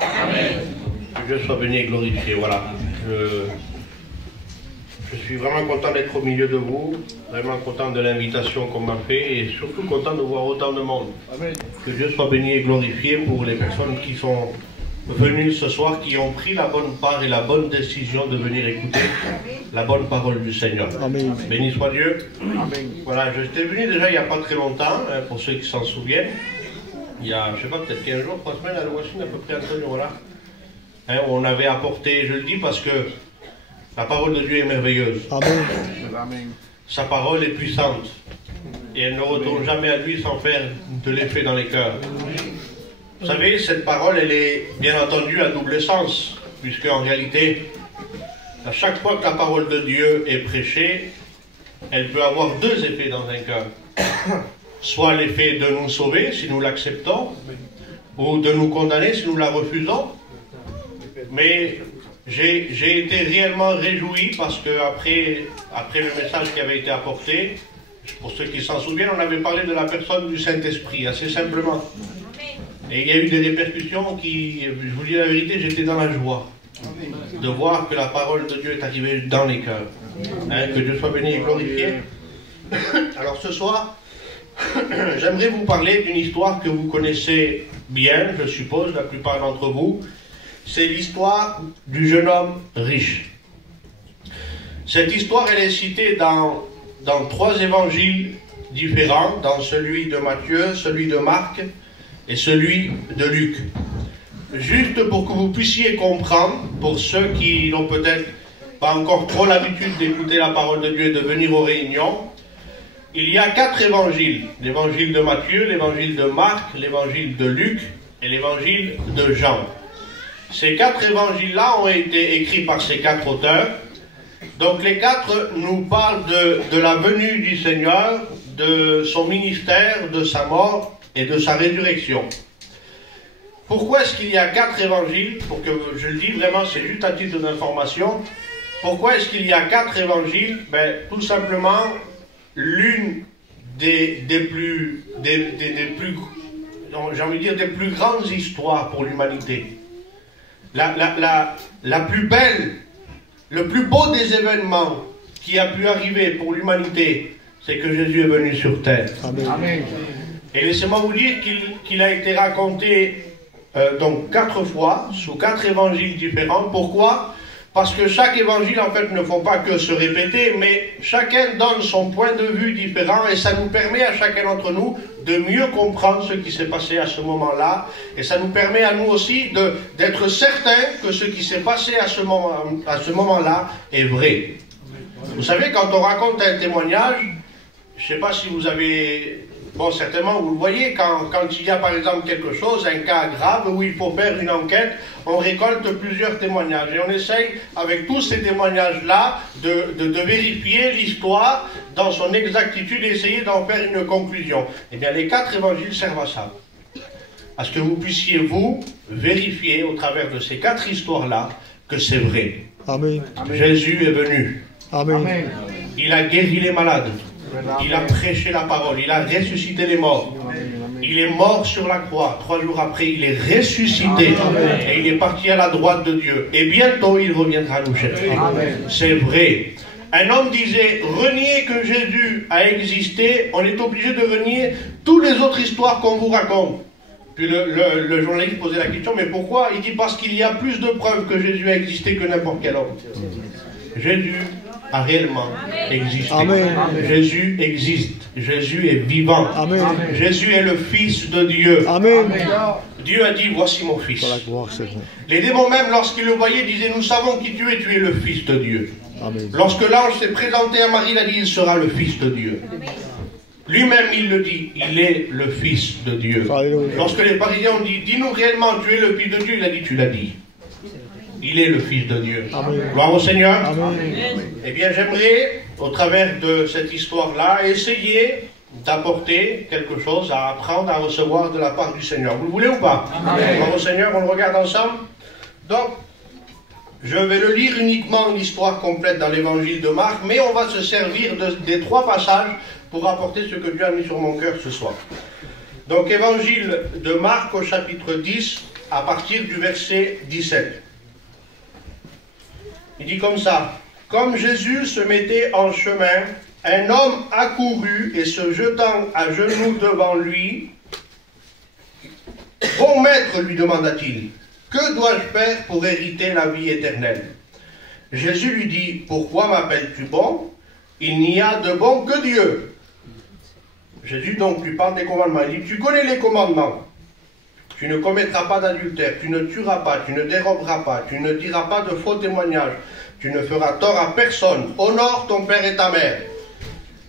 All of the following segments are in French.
Amen. Que Dieu soit béni et glorifié. Voilà. Je suis vraiment content d'être au milieu de vous, vraiment content de l'invitation qu'on m'a fait et surtout content de voir autant de monde. Amen. Que Dieu soit béni et glorifié pour les personnes qui sont venues ce soir, qui ont pris la bonne part et la bonne décision de venir écouter la bonne parole du Seigneur. Amen. Béni soit Dieu. Amen. Voilà, j'étais venu déjà il n'y a pas très longtemps, hein, pour ceux qui s'en souviennent. Il y a, je ne sais pas, peut-être 15 jours, 3 semaines à la Washington, à peu près, Antonio, voilà. Hein, on avait apporté, je le dis parce que la parole de Dieu est merveilleuse. Amen. Sa parole est puissante. Et elle ne retourne jamais à lui sans faire de l'effet dans les cœurs. Vous savez, cette parole, elle est bien entendu à double sens. Puisque en réalité, à chaque fois que la parole de Dieu est prêchée, elle peut avoir deux effets dans un cœur. Soit l'effet de nous sauver, si nous l'acceptons, ou de nous condamner, si nous la refusons. Mais j'ai été réellement réjoui parce que après le message qui avait été apporté, pour ceux qui s'en souviennent, on avait parlé de la personne du Saint-Esprit, assez simplement. Et il y a eu des répercussions qui, je vous dis la vérité, j'étais dans la joie de voir que la parole de Dieu est arrivée dans les cœurs. Hein, que Dieu soit béni et glorifié. Alors ce soir, j'aimerais vous parler d'une histoire que vous connaissez bien, je suppose, la plupart d'entre vous. C'est l'histoire du jeune homme riche. Cette histoire, elle est citée dans 3 évangiles différents, dans celui de Matthieu, celui de Marc et celui de Luc. Juste pour que vous puissiez comprendre, pour ceux qui n'ont peut-être pas encore trop l'habitude d'écouter la parole de Dieu et de venir aux réunions, il y a 4 évangiles. L'évangile de Matthieu, l'évangile de Marc, l'évangile de Luc et l'évangile de Jean. Ces 4 évangiles-là ont été écrits par ces 4 auteurs. Donc les 4 nous parlent de la venue du Seigneur, de son ministère, de sa mort et de sa résurrection. Pourquoi est-ce qu'il y a 4 évangiles? Pour que je le dis vraiment, c'est juste à titre d'information. Pourquoi est-ce qu'il y a 4 évangiles? Ben, tout simplement, l'une des plus grandes histoires pour l'humanité. La plus belle, le plus beau des événements qui a pu arriver pour l'humanité, c'est que Jésus est venu sur terre. Amen. Et laissez-moi vous dire qu'il a été raconté donc 4 fois, sous 4 évangiles différents. Pourquoi? Parce que chaque évangile, en fait, ne font pas que se répéter, mais chacun donne son point de vue différent et ça nous permet à chacun d'entre nous de mieux comprendre ce qui s'est passé à ce moment-là. Et ça nous permet à nous aussi d'être certains que ce qui s'est passé à ce moment-là est vrai. Vous savez, quand on raconte un témoignage, je ne sais pas si vous avez... Bon, certainement, vous le voyez, quand il y a par exemple quelque chose, un cas grave où il faut faire une enquête, on récolte plusieurs témoignages. Et on essaye, avec tous ces témoignages-là, de vérifier l'histoire dans son exactitude et essayer d'en faire une conclusion. Eh bien, les 4 évangiles servent à ça. À ce que vous puissiez, vous, vérifier au travers de ces 4 histoires-là que c'est vrai. Amen. Jésus est venu. Amen. Il a guéri les malades. Il a prêché la parole, il a ressuscité les morts. Il est mort sur la croix. 3 jours après, il est ressuscité. Et il est parti à la droite de Dieu. Et bientôt, il reviendra nous chercher. C'est vrai. Un homme disait, renier que Jésus a existé, on est obligé de renier toutes les autres histoires qu'on vous raconte. Puis le journaliste posait la question, mais pourquoi? Il dit, parce qu'il y a plus de preuves que Jésus a existé que n'importe quel homme. Jésus a réellement existé. Amen. Jésus existe. Jésus est vivant. Amen. Jésus est le Fils de Dieu. Amen. Dieu a dit, voici mon Fils. Les démons même, lorsqu'ils le voyaient, disaient, nous savons qui tu es le Fils de Dieu. Amen. Lorsque l'ange s'est présenté à Marie, il a dit, il sera le Fils de Dieu. Lui-même, il le dit, il est le Fils de Dieu. Alléluia. Lorsque les pharisiens ont dit, dis-nous réellement, tu es le Fils de Dieu, il a dit, tu l'as dit. Il est le Fils de Dieu. Amen. Gloire au Seigneur. Amen. Eh bien, j'aimerais, au travers de cette histoire-là, essayer d'apporter quelque chose à apprendre, à recevoir de la part du Seigneur. Vous le voulez ou pas? Amen. Gloire au Seigneur, on le regarde ensemble. Donc, je vais le lire uniquement l'histoire complète dans l'évangile de Marc, mais on va se servir des 3 passages pour apporter ce que Dieu a mis sur mon cœur ce soir. Donc, évangile de Marc au chapitre 10, à partir du verset 17. Il dit comme ça: comme Jésus se mettait en chemin, un homme accourut et se jetant à genoux devant lui, « Bon maître, lui demanda-t-il, que dois-je faire pour hériter la vie éternelle ?» Jésus lui dit, « Pourquoi m'appelles-tu bon? Il n'y a de bon que Dieu. » Jésus donc lui parle des commandements. Il dit, « Tu connais les commandements. Tu ne commettras pas d'adultère, tu ne tueras pas, tu ne déroberas pas, tu ne diras pas de faux témoignages, tu ne feras tort à personne. Honore ton père et ta mère. »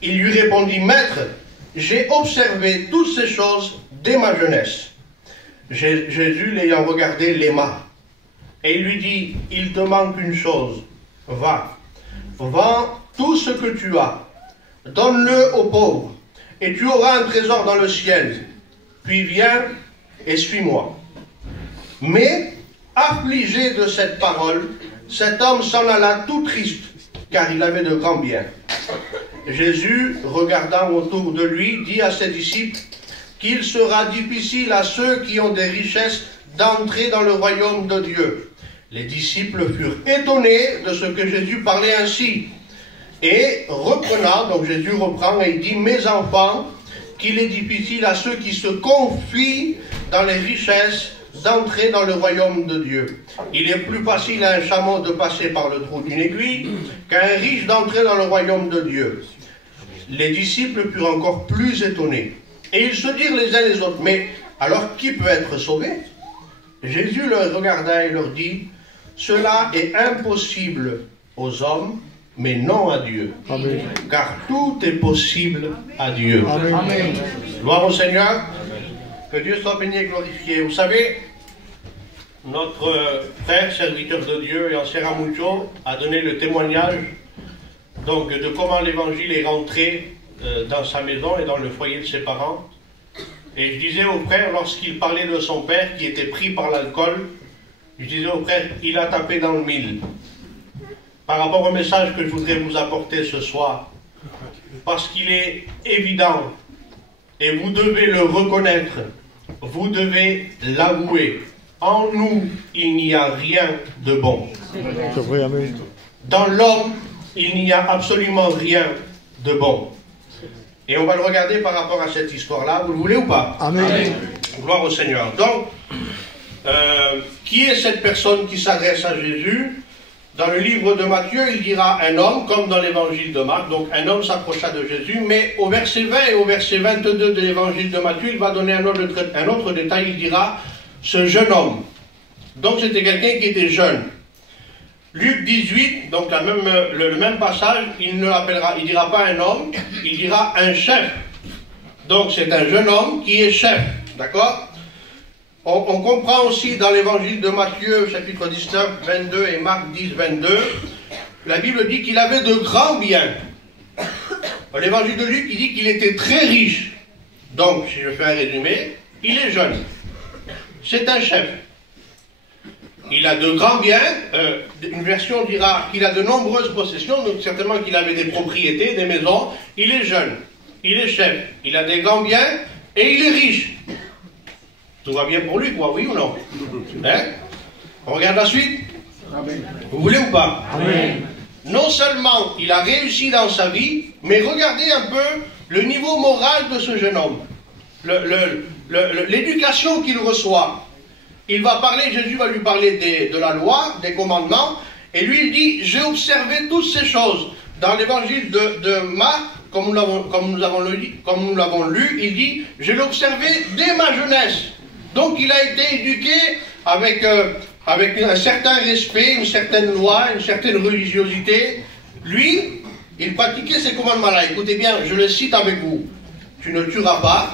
Il lui répondit, « Maître, j'ai observé toutes ces choses dès ma jeunesse. » Jésus, l'ayant regardé, l'aima. Et il lui dit, « Il te manque une chose. Va, vends tout ce que tu as, donne-le aux pauvres, et tu auras un trésor dans le ciel. Puis viens et suis-moi. » Mais, affligé de cette parole, cet homme s'en alla tout triste, car il avait de grands biens. Jésus, regardant autour de lui, dit à ses disciples qu'il sera difficile à ceux qui ont des richesses d'entrer dans le royaume de Dieu. Les disciples furent étonnés de ce que Jésus parlait ainsi. Et reprenant, donc Jésus reprend et il dit, « Mes enfants, qu'il est difficile à ceux qui se confient dans les richesses d'entrer dans le royaume de Dieu. Il est plus facile à un chameau de passer par le trou d'une aiguille qu'à un riche d'entrer dans le royaume de Dieu. » Les disciples furent encore plus étonnés. Et ils se dirent les uns les autres, « Mais alors qui peut être sauvé ?» Jésus leur regarda et leur dit, « Cela est impossible aux hommes, mais non à Dieu. Amen. Car tout est possible à Dieu. » Amen. Gloire au Seigneur. Amen. Que Dieu soit béni et glorifié. Vous savez, notre frère, serviteur de Dieu, Yancera Mucho, a donné le témoignage donc, de comment l'évangile est rentré dans sa maison et dans le foyer de ses parents. Et je disais au frère, lorsqu'il parlait de son père qui était pris par l'alcool, je disais au frère, il a tapé dans le mille. Par rapport au message que je voudrais vous apporter ce soir, parce qu'il est évident, et vous devez le reconnaître, vous devez l'avouer, en nous, il n'y a rien de bon. Dans l'homme, il n'y a absolument rien de bon. Et on va le regarder par rapport à cette histoire-là. Vous le voulez ou pas? Amen. Gloire au Seigneur. Donc, qui est cette personne qui s'adresse à Jésus? Dans le livre de Matthieu, il dira un homme, comme dans l'évangile de Marc. Donc, un homme s'approcha de Jésus. Mais au verset 20 et au verset 22 de l'évangile de Matthieu, il va donner un autre détail. Il dira ce jeune homme. Donc, c'était quelqu'un qui était jeune. Luc 18, donc le même passage, il ne dira pas un homme, il dira un chef. Donc c'est un jeune homme qui est chef, d'accord? On comprend aussi dans l'évangile de Matthieu, chapitre 19, 22 et Marc 10, 22, la Bible dit qu'il avait de grands biens. Dans l'évangile de Luc, il dit qu'il était très riche. Donc, si je fais un résumé, il est jeune. C'est un chef. Il a de grands biens, une version dira qu'il a de nombreuses possessions, donc certainement qu'il avait des propriétés, des maisons. Il est jeune, il est chef, il a des grands biens et il est riche. Tout va bien pour lui, quoi, oui ou non? Hein? On regarde la suite? Amen. Vous voulez ou pas? Amen. Non seulement il a réussi dans sa vie, mais regardez un peu le niveau moral de ce jeune homme. L'éducation qu'il reçoit. Il va parler, Jésus va lui parler de la loi, des commandements, et lui il dit, j'ai observé toutes ces choses. Dans l'évangile de Marc, comme nous l'avons lu, il dit, je l'ai observé dès ma jeunesse. Donc il a été éduqué avec un certain respect, une certaine loi, une certaine religiosité. Lui, il pratiquait ces commandements-là. Écoutez bien, je le cite avec vous. Tu ne tueras pas,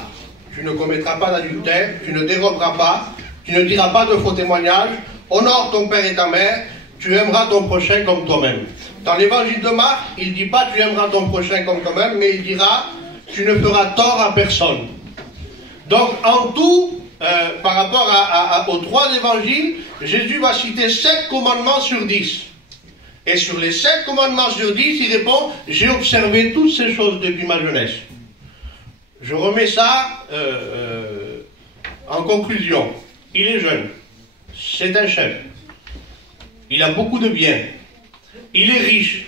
tu ne commettras pas d'adultère, tu ne déroberas pas, tu ne diras pas de faux témoignages, honore ton père et ta mère, tu aimeras ton prochain comme toi-même. Dans l'évangile de Marc, il ne dit pas tu aimeras ton prochain comme toi-même, mais il dira tu ne feras tort à personne. Donc en tout, par rapport aux trois évangiles, Jésus va citer 7 commandements sur 10. Et sur les 7 commandements sur 10, il répond j'ai observé toutes ces choses depuis ma jeunesse. Je remets ça en conclusion. Il est jeune. c'est un chef. Il a beaucoup de biens. Il est riche.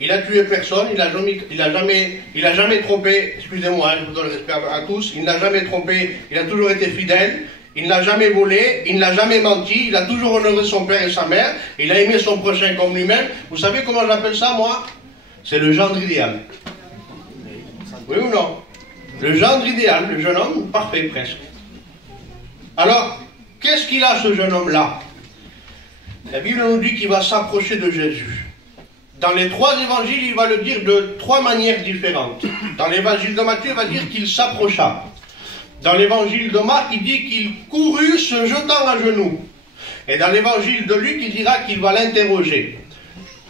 Il a tué personne. Il a jamais trompé. Excusez-moi, je vous donne le respect à tous. Il n'a jamais trompé. Il a toujours été fidèle. Il n'a jamais volé. Il n'a jamais menti. Il a toujours honoré son père et sa mère. Il a aimé son prochain comme lui-même. Vous savez comment j'appelle ça, moi? C'est le gendre idéal. Oui ou non? Le gendre idéal, le jeune homme parfait presque. Alors, qu'est-ce qu'il a, ce jeune homme-là? La Bible nous dit qu'il va s'approcher de Jésus. Dans les 3 évangiles, il va le dire de 3 manières différentes. Dans l'évangile de Matthieu, il va dire qu'il s'approcha. Dans l'évangile de Marc, il dit qu'il courut se jetant à genoux. Et dans l'évangile de Luc, il dira qu'il va l'interroger.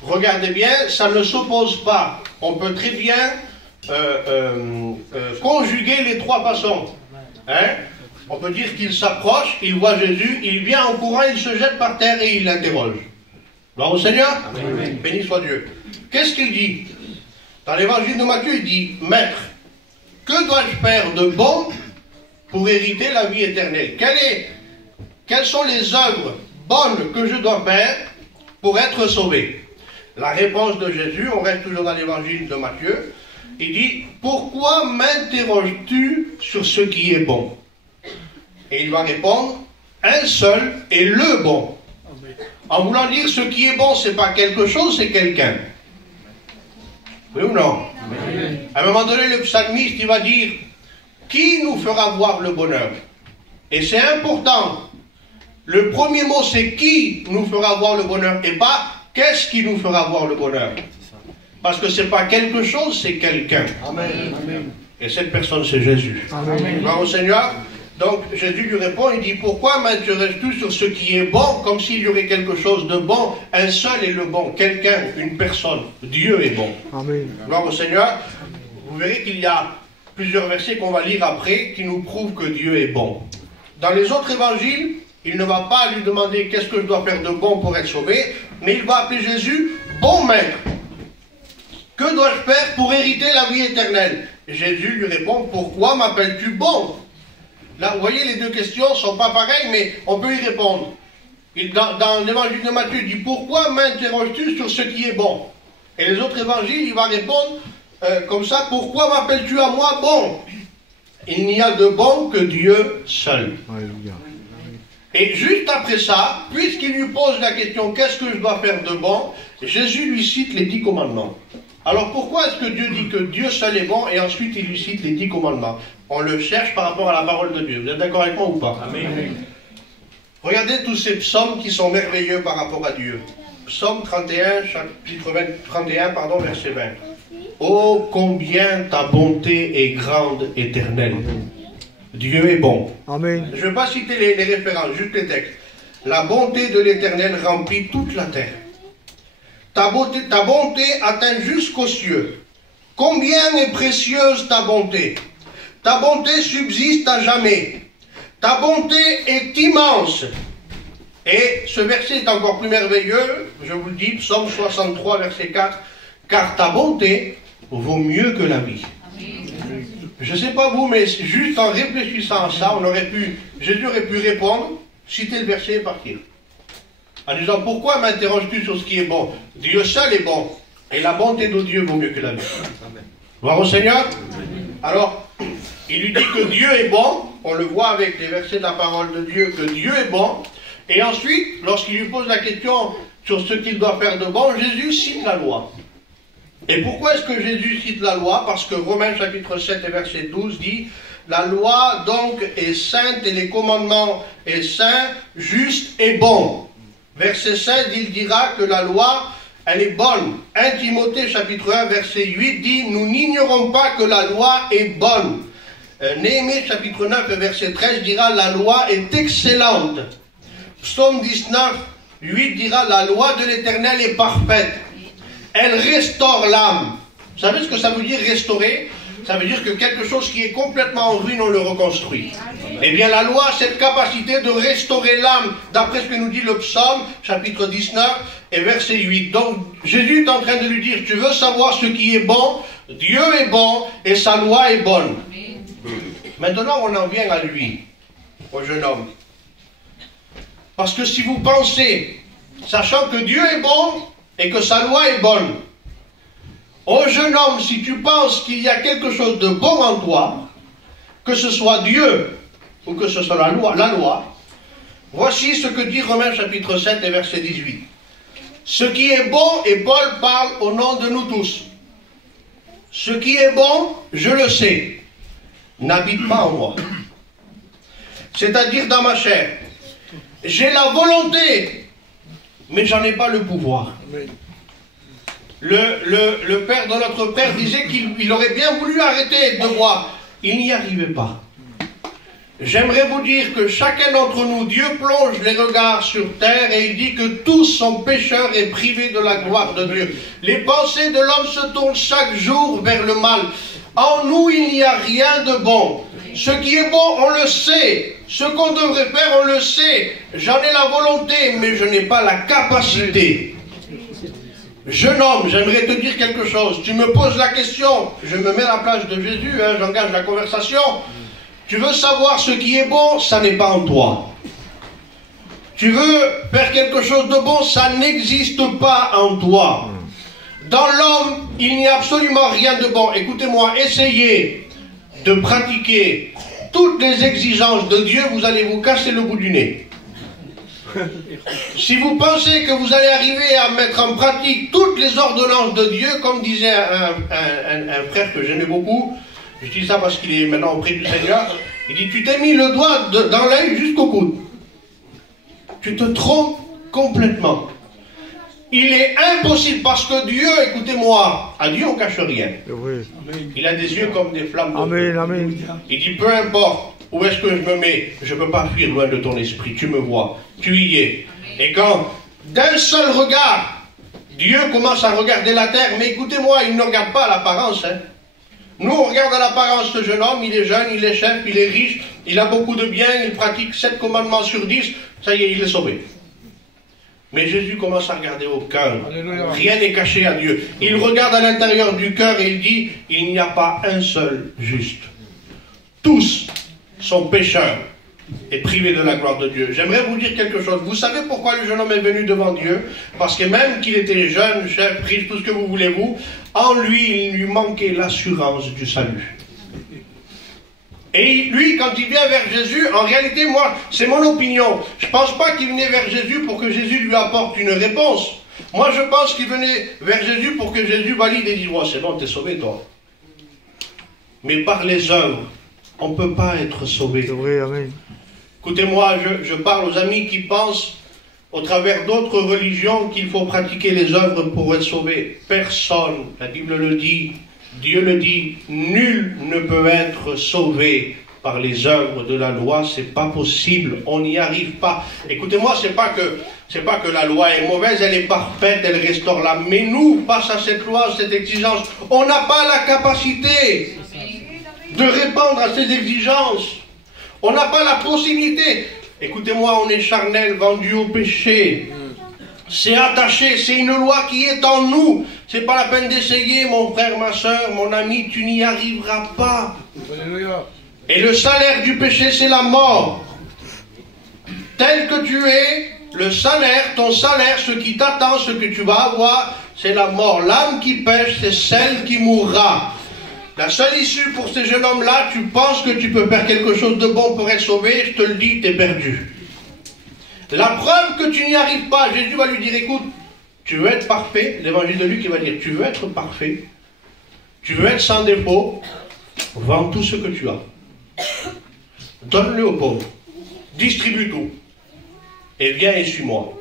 Regardez bien, ça ne s'oppose pas. On peut très bien conjuguer les 3 façons. Hein? On peut dire qu'il s'approche, il voit Jésus, il vient en courant, il se jette par terre et il l'interroge. Gloire au Seigneur. Amen. Béni soit Dieu. Qu'est-ce qu'il dit? Dans l'évangile de Matthieu, il dit, Maître, que dois-je faire de bon pour hériter la vie éternelle? Quelles sont les œuvres bonnes que je dois faire pour être sauvé? La réponse de Jésus, on reste toujours dans l'évangile de Matthieu, il dit, pourquoi m'interroges-tu sur ce qui est bon? Et il va répondre, un seul est le bon. En voulant dire ce qui est bon, c'est pas quelque chose, c'est quelqu'un. Oui ou non? Amen. À un moment donné, le psalmiste, il va dire, qui nous fera voir le bonheur? Et c'est important. Le premier mot, c'est qui nous fera voir le bonheur, et pas qu'est-ce qui nous fera voir le bonheur. Parce que c'est pas quelque chose, c'est quelqu'un. Amen. Et cette personne, c'est Jésus. Amen. Gloire au Seigneur. Donc Jésus lui répond, il dit, pourquoi m'intéresses-tu sur ce qui est bon, comme s'il y aurait quelque chose de bon? Un seul est le bon, quelqu'un, une personne. Dieu est bon. Amen. Gloire au Seigneur. Vous verrez qu'il y a plusieurs versets qu'on va lire après qui nous prouvent que Dieu est bon. Dans les autres évangiles, il ne va pas lui demander qu'est-ce que je dois faire de bon pour être sauvé, mais il va appeler Jésus bon maître. Que dois-je faire pour hériter la vie éternelle? Jésus lui répond, pourquoi m'appelles-tu bon? Là, vous voyez, les deux questions ne sont pas pareilles, mais on peut y répondre. Dans l'évangile de Matthieu, il dit, pourquoi m'interroges-tu sur ce qui est bon? Et les autres évangiles, il va répondre comme ça, pourquoi m'appelles-tu à moi bon? Il n'y a de bon que Dieu seul. Alléluia. Et juste après ça, puisqu'il lui pose la question, qu'est-ce que je dois faire de bon? Jésus lui cite les 10 commandements. Alors pourquoi est-ce que Dieu dit que Dieu seul est bon et ensuite il lui cite les 10 commandements? On le cherche par rapport à la parole de Dieu. Vous êtes d'accord avec moi ou pas? Amen. Regardez tous ces psaumes qui sont merveilleux par rapport à Dieu. Psaume 31, chapitre 31, verset 20. Oh, combien ta bonté est grande, éternelle. Dieu est bon. Amen. Je ne vais pas citer les références, juste les textes. La bonté de l'Éternel remplit toute la terre. Ta bonté atteint jusqu'aux cieux. Combien est précieuse ta bonté? Ta bonté subsiste à jamais. Ta bonté est immense. Et ce verset est encore plus merveilleux, je vous le dis, Psaume 63, verset 4. Car ta bonté vaut mieux que la vie. Je ne sais pas vous, mais juste en réfléchissant à ça, Jésus aurait pu répondre, citer le verset et partir. En disant, pourquoi m'interroges-tu sur ce qui est bon? Dieu seul est bon. Et la bonté de Dieu vaut mieux que la vie. Gloire au Seigneur. Alors, il lui dit que Dieu est bon. On le voit avec les versets de la parole de Dieu, que Dieu est bon. Et ensuite, lorsqu'il lui pose la question sur ce qu'il doit faire de bon, Jésus cite la loi. Et pourquoi est-ce que Jésus cite la loi? Parce que Romains chapitre 7 et verset 12 dit, la loi donc est sainte et les commandements est saint, juste et bon. Verset 16, il dira que la loi, elle est bonne. 1 Timothée chapitre 1 verset 8 dit, nous n'ignorons pas que la loi est bonne. Néhémie chapitre 9 verset 13 dira, la loi est excellente. Psaume 19, 8 dira, la loi de l'Éternel est parfaite. Elle restaure l'âme. Vous savez ce que ça veut dire restaurer? Ça veut dire que quelque chose qui est complètement en ruine, on le reconstruit. Eh bien, la loi a cette capacité de restaurer l'âme, d'après ce que nous dit le psaume, chapitre 19 et verset 8. Donc, Jésus est en train de lui dire, tu veux savoir ce qui est bon? Dieu est bon et sa loi est bonne. Maintenant, on en vient à lui, au jeune homme. Parce que si vous pensez, sachant que Dieu est bon et que sa loi est bonne, ô jeune homme, si tu penses qu'il y a quelque chose de bon en toi, que ce soit Dieu ou que ce soit la loi, voici ce que dit Romains chapitre 7 et verset 18. Ce qui est bon, et Paul parle au nom de nous tous, ce qui est bon, je le sais, n'habite pas en moi. C'est-à-dire dans ma chair. J'ai la volonté, mais j'en ai pas le pouvoir. Le père de notre père disait qu'il aurait bien voulu arrêter de boire. Il n'y arrivait pas. J'aimerais vous dire que chacun d'entre nous, Dieu plonge les regards sur terre et il dit que tous sont pécheurs et privés de la gloire de Dieu. Les pensées de l'homme se tournent chaque jour vers le mal. En nous, il n'y a rien de bon. Ce qui est bon, on le sait. Ce qu'on devrait faire, on le sait. J'en ai la volonté, mais je n'ai pas la capacité. Jeune homme, j'aimerais te dire quelque chose. Tu me poses la question, je me mets à la place de Jésus, j'engage la conversation. Tu veux savoir ce qui est bon, ça n'est pas en toi. Tu veux faire quelque chose de bon, ça n'existe pas en toi. Dans l'homme, il n'y a absolument rien de bon. Écoutez-moi, essayez de pratiquer toutes les exigences de Dieu, vous allez vous casser le bout du nez. Si vous pensez que vous allez arriver à mettre en pratique toutes les ordonnances de Dieu, comme disait un frère que j'aimais beaucoup, je dis ça parce qu'il est maintenant auprès du Seigneur, il dit, tu t'es mis le doigt dans l'œil jusqu'au coude. Tu te trompes complètement. Il est impossible, parce que Dieu, écoutez-moi, à Dieu on ne cache rien. Il a des yeux comme des flammes de feu. Amen. Il dit, peu importe où est-ce que je me mets, je ne peux pas fuir loin de ton esprit. Tu me vois, tu y es. Et quand, d'un seul regard, Dieu commence à regarder la terre, mais écoutez-moi, il ne regarde pas à l'apparence. Nous, on regarde à l'apparence ce jeune homme, il est jeune, il est chef, il est riche, il a beaucoup de biens, il pratique 7 commandements sur 10, ça y est, il est sauvé. Mais Jésus commence à regarder au cœur. Rien n'est caché à Dieu. Il regarde à l'intérieur du cœur et il dit, il n'y a pas un seul juste. Tous sont pécheurs et privés de la gloire de Dieu. J'aimerais vous dire quelque chose. Vous savez pourquoi le jeune homme est venu devant Dieu? Parce que même qu'il était jeune, chef, riche, tout ce que vous voulez vous, en lui, il lui manquait l'assurance du salut. Et lui, quand il vient vers Jésus, en réalité, moi, c'est mon opinion. Je ne pense pas qu'il venait vers Jésus pour que Jésus lui apporte une réponse. Moi, je pense qu'il venait vers Jésus pour que Jésus valide et dise, oh, c'est bon, t'es sauvé, toi. Mais par les œuvres, on ne peut pas être sauvé. C'est vrai, amen. Écoutez-moi, je parle aux amis qui pensent, au travers d'autres religions, qu'il faut pratiquer les œuvres pour être sauvé. Personne, la Bible le dit, Dieu le dit, nul ne peut être sauvé par les œuvres de la loi, c'est pas possible, on n'y arrive pas. Écoutez-moi, c'est pas que la loi est mauvaise, elle est parfaite, elle restaure l'âme. Mais nous, face à cette loi, cette exigence, on n'a pas la capacité de répondre à ces exigences. On n'a pas la possibilité. Écoutez-moi, on est charnel, vendu au péché. C'est attaché, c'est une loi qui est en nous. C'est pas la peine d'essayer, mon frère, ma soeur, mon ami, tu n'y arriveras pas. Alléluia. Et le salaire du péché, c'est la mort. Tel que tu es, le salaire, ton salaire, ce qui t'attend, ce que tu vas avoir, c'est la mort. L'âme qui pêche, c'est celle qui mourra. La seule issue pour ces jeunes hommes-là, tu penses que tu peux faire quelque chose de bon pour être sauvé, je te le dis, t'es perdu. La preuve que tu n'y arrives pas, Jésus va lui dire, écoute, tu veux être parfait, l'évangile de Luc, il va dire, tu veux être parfait, tu veux être sans défaut, vends tout ce que tu as. Donne-le aux pauvres, distribue tout, et viens et suis-moi.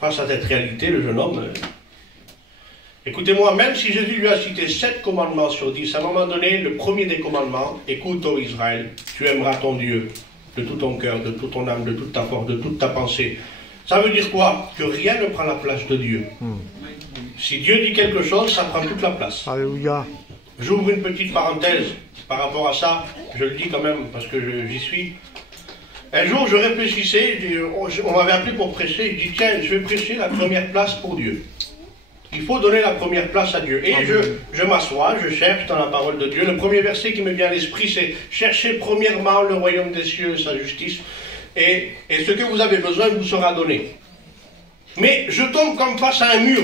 Face à cette réalité, le jeune homme... Écoutez-moi, même si Jésus lui a cité 7 commandements sur 10, à un moment donné, le premier des commandements, écoute, ô Israël, tu aimeras ton Dieu de tout ton cœur, de toute ton âme, de toute ta force, de toute ta pensée. Ça veut dire quoi? Que rien ne prend la place de Dieu. Si Dieu dit quelque chose, ça prend toute la place. Alléluia. J'ouvre une petite parenthèse par rapport à ça, je le dis quand même parce que j'y suis. Un jour, je réfléchissais, on m'avait appelé pour prêcher, je dis tiens, je vais prêcher la première place pour Dieu. Il faut donner la première place à Dieu. Et je m'assois, je cherche dans la parole de Dieu. Le premier verset qui me vient à l'esprit, c'est « Cherchez premièrement le royaume des cieux et sa justice, et ce que vous avez besoin vous sera donné. Mais je tombe comme face à un mur.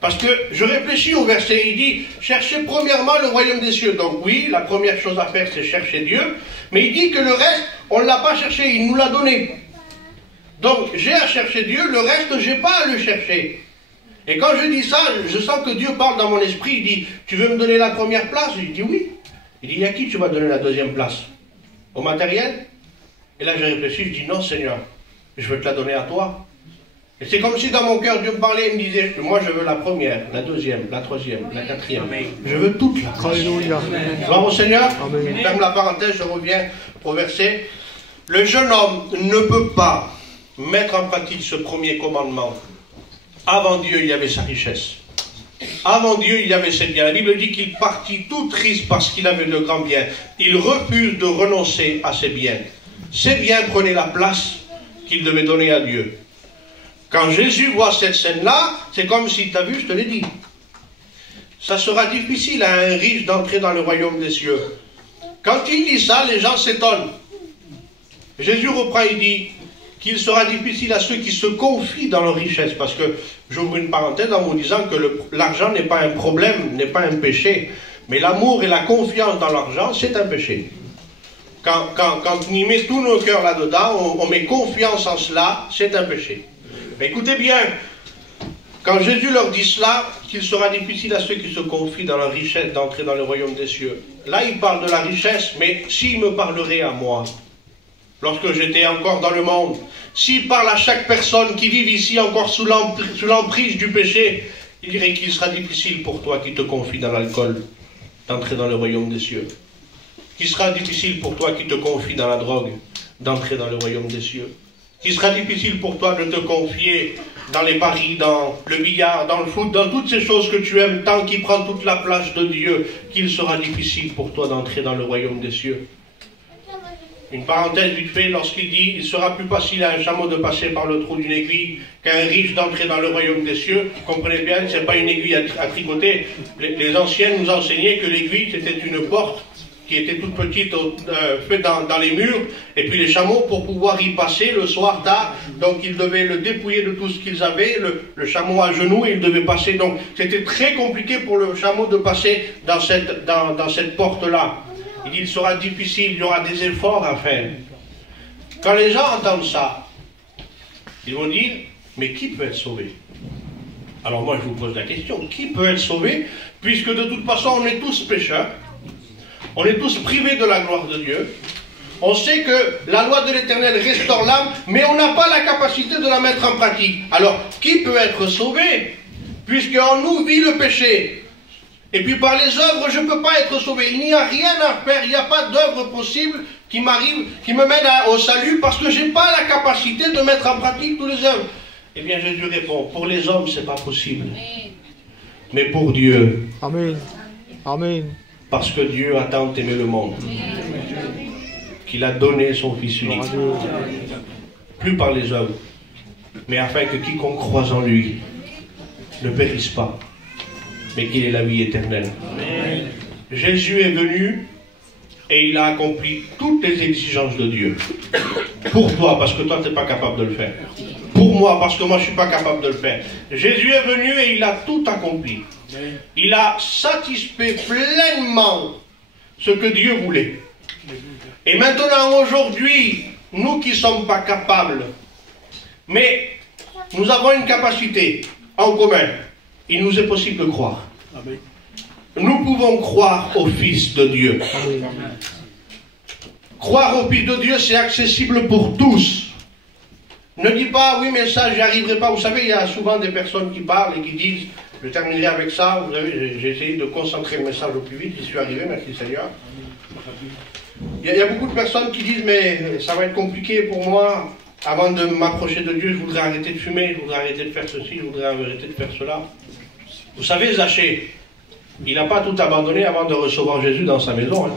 Parce que je réfléchis au verset, il dit, cherchez premièrement le royaume des cieux. Donc oui, la première chose à faire, c'est chercher Dieu. Mais il dit que le reste, on ne l'a pas cherché, il nous l'a donné. Donc j'ai à chercher Dieu, le reste, je n'ai pas à le chercher. Et quand je dis ça, je sens que Dieu parle dans mon esprit, il dit, tu veux me donner la première place? Je dis oui. Il dit, à qui tu vas donner la deuxième place? Au matériel? Et là j'ai réfléchi, je dis, non Seigneur, je veux te la donner à toi. Et c'est comme si dans mon cœur Dieu me parlait et me disait, moi je veux la première, la deuxième, la troisième, la quatrième. Je veux toute la place. Alléluia. Gloire au Seigneur. Amen. Ferme la parenthèse, je reviens au verset. Le jeune homme ne peut pas mettre en pratique ce premier commandement. Avant Dieu, il y avait sa richesse. Avant Dieu, il y avait ses biens. La Bible dit qu'il partit tout triste parce qu'il avait de grands biens. Il refuse de renoncer à ses biens. Ses biens prenaient la place qu'il devait donner à Dieu. Quand Jésus voit cette scène-là, c'est comme si, tu as vu, je te l'ai dit. Ça sera difficile à un riche d'entrer dans le royaume des cieux. Quand il dit ça, les gens s'étonnent. Jésus reprend, il dit qu'il sera difficile à ceux qui se confient dans leur richesse. Parce que, j'ouvre une parenthèse en vous disant que l'argent n'est pas un problème, n'est pas un péché. Mais l'amour et la confiance dans l'argent, c'est un péché. Quand on y met tous nos cœurs là-dedans, on met confiance en cela, c'est un péché. Mais écoutez bien, quand Jésus leur dit cela, qu'il sera difficile à ceux qui se confient dans la richesse d'entrer dans le royaume des cieux. Là, il parle de la richesse, mais s'il me parlerait à moi, lorsque j'étais encore dans le monde, s'il parle à chaque personne qui vit ici encore sous l'emprise du péché, il dirait qu'il sera difficile pour toi qui te confie dans l'alcool d'entrer dans le royaume des cieux. Qu'il sera difficile pour toi qui te confie dans la drogue d'entrer dans le royaume des cieux. Qu'il sera difficile pour toi de te confier dans les paris, dans le billard, dans le foot, dans toutes ces choses que tu aimes tant qui prend toute la place de Dieu, qu'il sera difficile pour toi d'entrer dans le royaume des cieux. Une parenthèse vite fait, lorsqu'il dit, il sera plus facile à un chameau de passer par le trou d'une aiguille qu'à un riche d'entrer dans le royaume des cieux. Comprenez bien, ce n'est pas une aiguille à tricoter. Les anciens nous enseignaient que l'aiguille, c'était une porte qui était toute petite, faite dans les murs, et puis les chameaux, pour pouvoir y passer le soir tard, donc ils devaient le dépouiller de tout ce qu'ils avaient, le chameau à genoux, et ils devaient passer. Donc c'était très compliqué pour le chameau de passer dans cette porte-là. Il dit, il sera difficile, il y aura des efforts à faire. Quand les gens entendent ça, ils vont dire, mais qui peut être sauvé? Alors moi je vous pose la question, qui peut être sauvé? Puisque de toute façon on est tous pécheurs, on est tous privés de la gloire de Dieu. On sait que la loi de l'Éternel restaure l'âme, mais on n'a pas la capacité de la mettre en pratique. Alors, qui peut être sauvé? Puisqu'en nous vit le péché. Et puis par les œuvres, je ne peux pas être sauvé. Il n'y a rien à faire, il n'y a pas d'œuvre possible qui me mène au salut, parce que je n'ai pas la capacité de mettre en pratique tous les œuvres. Eh bien, Jésus répond, pour les hommes, ce n'est pas possible. Mais pour Dieu. Amen. Amen. Parce que Dieu a tant aimé le monde qu'il a donné son Fils unique. Plus par les œuvres, mais afin que quiconque croise en lui ne périsse pas, mais qu'il ait la vie éternelle. Amen. Jésus est venu et il a accompli toutes les exigences de Dieu. Pour toi, parce que toi tu n'es pas capable de le faire. Pour moi, parce que moi je ne suis pas capable de le faire. Jésus est venu et il a tout accompli. Il a satisfait pleinement ce que Dieu voulait. Et maintenant, aujourd'hui, nous qui ne sommes pas capables, mais nous avons une capacité en commun. Il nous est possible de croire. Nous pouvons croire au Fils de Dieu. Croire au Fils de Dieu, c'est accessible pour tous. Ne dis pas, oui, mais ça, j'y arriverai pas. Vous savez, il y a souvent des personnes qui parlent et qui disent, je terminerai avec ça. Vous savez, j'ai essayé de concentrer le message au plus vite. J'y suis arrivé, merci Seigneur. Il y a beaucoup de personnes qui disent, mais ça va être compliqué pour moi. Avant de m'approcher de Dieu, je voudrais arrêter de fumer, je voudrais arrêter de faire ceci, je voudrais arrêter de faire cela. Vous savez, Zachée, il n'a pas tout abandonné avant de recevoir Jésus dans sa maison. Hein.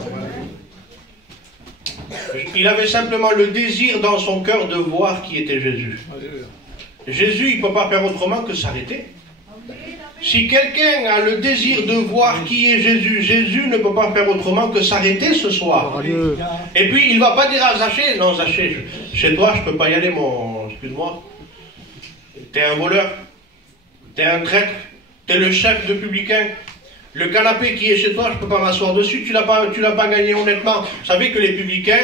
Il avait simplement le désir dans son cœur de voir qui était Jésus. Jésus, il ne peut pas faire autrement que s'arrêter. Si quelqu'un a le désir de voir qui est Jésus, Jésus ne peut pas faire autrement que s'arrêter ce soir. Et puis il ne va pas dire à Zachée, non Zachée, chez toi je ne peux pas y aller, mon... Excuse-moi. T'es un voleur, t'es un traître, t'es le chef de publicain. Le canapé qui est chez toi, je ne peux pas m'asseoir dessus, tu l'as pas gagné honnêtement. Vous savez que les publicains,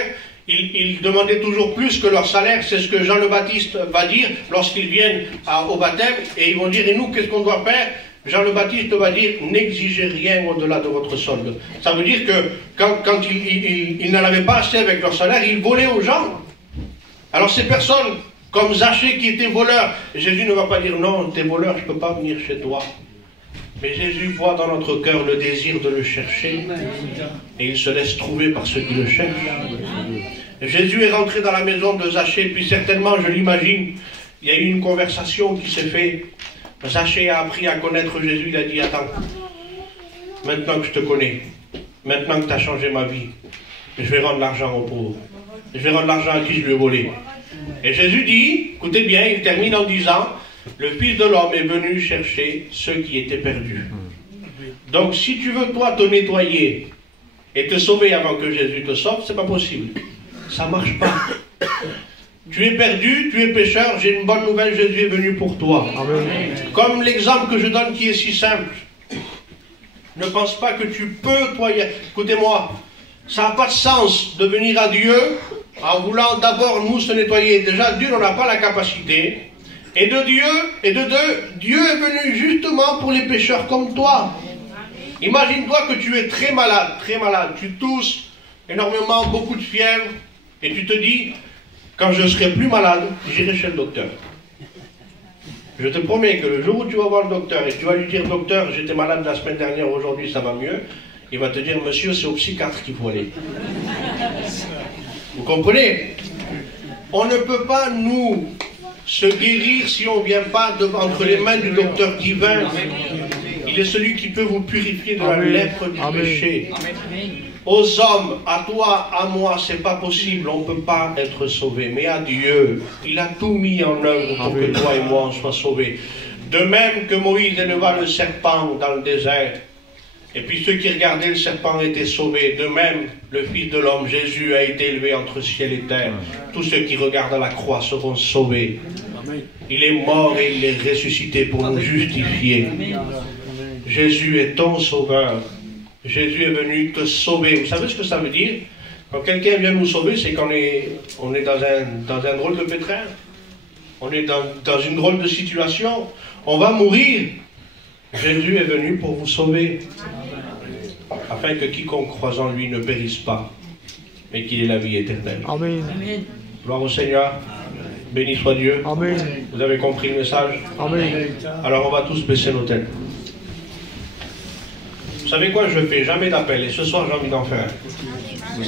ils demandaient toujours plus que leur salaire, c'est ce que Jean le Baptiste va dire lorsqu'ils viennent au baptême, et ils vont dire, et nous, qu'est-ce qu'on doit faire? Jean le Baptiste va dire, n'exigez rien au-delà de votre solde. Ça veut dire que quand ils n'en avaient pas assez avec leur salaire, ils volaient aux gens. Alors ces personnes, comme Zachée qui était voleur, Jésus ne va pas dire, non, t'es voleur, je ne peux pas venir chez toi. Mais Jésus voit dans notre cœur le désir de le chercher, et il se laisse trouver par ceux qui le cherchent. Jésus est rentré dans la maison de Zachée, puis certainement, je l'imagine, il y a eu une conversation qui s'est faite. Zachée a appris à connaître Jésus, il a dit, attends, maintenant que je te connais, maintenant que tu as changé ma vie, je vais rendre l'argent aux pauvres. Je vais rendre l'argent à qui je lui ai volé. Et Jésus dit, écoutez bien, il termine en disant, le Fils de l'homme est venu chercher ceux qui étaient perdus. Donc si tu veux toi te nettoyer et te sauver avant que Jésus te sauve, c'est pas possible. Ça marche pas. Tu es perdu, tu es pécheur, j'ai une bonne nouvelle, Jésus est venu pour toi. Amen. Comme l'exemple que je donne qui est si simple. Ne pense pas que tu peux, toi, écoutez-moi, ça n'a pas de sens de venir à Dieu en voulant d'abord nous se nettoyer. Déjà, Dieu n'en a pas la capacité. Et de deux, Dieu est venu justement pour les pécheurs comme toi. Imagine-toi que tu es très malade, tu tousses énormément, beaucoup de fièvre, et tu te dis, quand je serai plus malade, j'irai chez le docteur. Je te promets que le jour où tu vas voir le docteur, et tu vas lui dire, docteur, j'étais malade la semaine dernière, aujourd'hui ça va mieux, il va te dire, monsieur, c'est au psychiatre qu'il faut aller. Vous comprenez? On ne peut pas, nous, se guérir si on ne vient pas entre les mains du docteur divin. Il est celui qui peut vous purifier de la lèpre du péché. Aux hommes, à toi, à moi, c'est pas possible, on ne peut pas être sauvé. Mais à Dieu, il a tout mis en œuvre pour que toi et moi on soit sauvés. De même que Moïse éleva le serpent dans le désert, et puis ceux qui regardaient le serpent étaient sauvés. De même, le Fils de l'homme, Jésus, a été élevé entre ciel et terre. Tous ceux qui regardent à la croix seront sauvés. Il est mort et il est ressuscité pour nous justifier. Jésus est ton sauveur. Jésus est venu te sauver. Vous savez ce que ça veut dire? Quand quelqu'un vient nous sauver, c'est qu'on est dans un drôle de pétrin. On est dans une drôle de situation. On va mourir. Jésus est venu pour vous sauver, afin que quiconque croise en lui ne périsse pas, mais qu'il ait la vie éternelle. Amen. Gloire au Seigneur. Béni soit Dieu. Amen. Vous avez compris le message? Amen. Alors on va tous baisser nos têtes. Vous savez quoi, je ne fais jamais d'appel, et ce soir j'ai envie d'en faire un.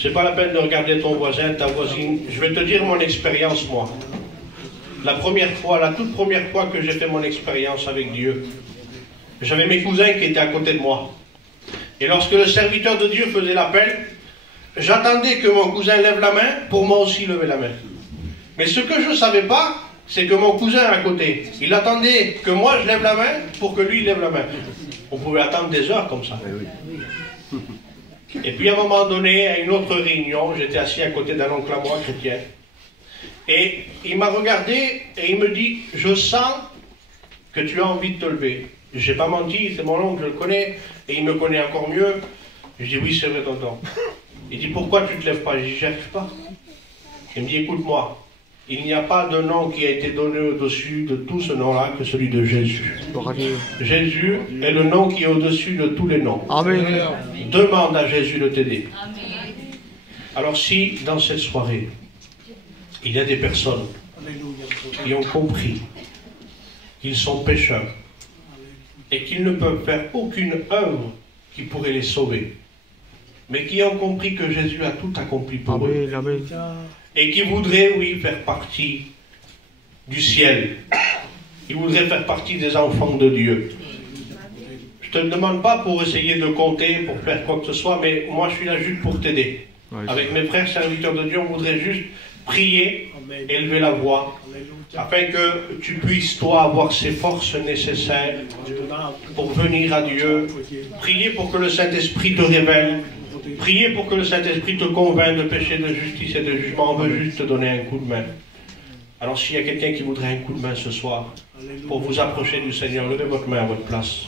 C'est pas la peine de regarder ton voisin, ta voisine. Je vais te dire mon expérience, moi. La toute première fois que j'ai fait mon expérience avec Dieu, j'avais mes cousins qui étaient à côté de moi. Et lorsque le serviteur de Dieu faisait l'appel, j'attendais que mon cousin lève la main pour moi aussi lever la main. Mais ce que je ne savais pas, c'est que mon cousin à côté, il attendait que moi je lève la main pour que lui lève la main. On pouvait attendre des heures comme ça. Et puis à un moment donné, à une autre réunion, j'étais assis à côté d'un oncle à moi, chrétien. Et il m'a regardé et il me dit, je sens que tu as envie de te lever. Je n'ai pas menti, c'est mon oncle, je le connais, et il me connaît encore mieux. Je dis, oui, c'est vrai, tonton. Il dit, pourquoi tu ne te lèves pas? Je dis, j'y arrive pas. Il me dit, écoute-moi, il n'y a pas de nom qui a été donné au-dessus de tout ce nom-là que celui de Jésus. Jésus est le nom qui est au-dessus de tous les noms. Amen. Demande à Jésus de t'aider. Alors si, dans cette soirée, il y a des personnes qui ont compris qu'ils sont pécheurs et qu'ils ne peuvent faire aucune œuvre qui pourrait les sauver, mais qui ont compris que Jésus a tout accompli pour eux, et qui voudraient, oui, faire partie du ciel. Ils voudraient faire partie des enfants de Dieu. Je ne te demande pas pour essayer de compter, pour faire quoi que ce soit, mais moi je suis là juste pour t'aider. Avec mes frères serviteurs de Dieu, on voudrait juste prier, élever la voix, afin que tu puisses, toi, avoir ces forces nécessaires pour venir à Dieu. Prier pour que le Saint-Esprit te révèle. Priez pour que le Saint-Esprit te convainc de péché, de justice et de jugement. On veut juste te donner un coup de main. Alors s'il y a quelqu'un qui voudrait un coup de main ce soir, pour vous approcher du Seigneur, levez votre main à votre place.